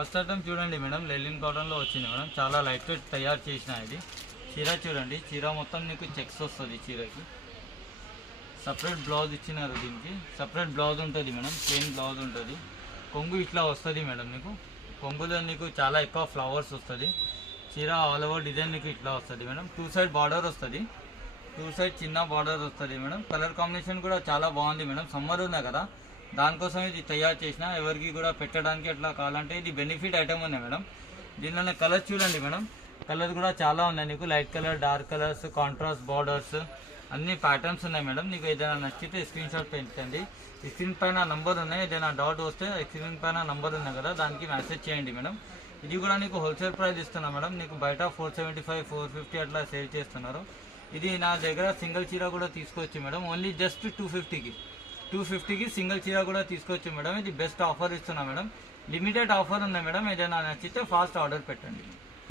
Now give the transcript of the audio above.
First item చూడండి madam, లెలిన్ కాటన్లో వచ్చింది మేడం. చాలా లైట్ వెయిట్ తయారు చేసిన ఇది చీర. చూడండి చీర మొత్తం నీకు చెక్స్ వస్తుంది. చీరకి సపరేట్ బ్లౌజ్ ఇచ్చినారు. దీనికి సపరేట్ బ్లౌజ్ ఉంటుంది మేడం, ప్లెయిన్ బ్లౌజ్ ఉంటుంది. కొంగు ఇట్లా వస్తుంది మేడం. నీకు కొంగులో నీకు చాలా ఎక్కువ ఫ్లవర్స్ వస్తుంది. చీర ఆల్ ఓవర్ డిజైన్ నీకు ఇట్లా వస్తుంది మేడం. 2 సైడ్ బార్డర్ వస్తుంది. 2 సైడ్ చిన్న బార్డర్ వస్తుంది మేడం. కలర్ కాంబినేషన్ కూడా చాలా బాగుంది మేడం. సమ్మర్ ఉన్నాయి కదా, దానికోసం ఇది తయారు చేసిన. ఎవరికి కూడా పెట్టడానికి ఎట్లా కావాలంటే ఇది బెనిఫిట్ ఐటమ్ ఉంది మేడం. దీనిలోనే కలర్స్ చూడండి మేడం, కలర్ కూడా చాలా ఉన్నాయి. నీకు light colour, dark colours, contrast borders అన్ని ప్యాటర్న్స్ ఉన్నాయి మేడం. నీకు ఏదైనా నచ్చితే స్క్రీన్ షాట్ పెంచండి. స్క్రీన్ పైన నంబర్ ఉన్నాయి. ఏదైనా డౌట్ వస్తే స్క్రీన్ పైన నంబర్ ఉన్నాయి కదా, దానికి మెసేజ్ చేయండి మేడం. ఇది కూడా నీకు హోల్సేల్ ప్రైస్ ఇస్తున్నా మేడం. నీకు బయట 475, 450 అట్లా సేల్ చేస్తున్నారు. ఇది నా దగ్గర సింగిల్ చీర కూడా తీసుకోవచ్చు మేడం. ఓన్లీ జస్ట్ 250కి సింగిల్ చీర కూడా తీసుకోవచ్చు మేడం. ఇది బెస్ట్ ఆఫర్ ఇస్తున్నా మేడం. లిమిటెడ్ ఆఫర్ ఉంది మేడం. ఏదైనా నచ్చితే ఫాస్ట్ ఆర్డర్ పెట్టండి.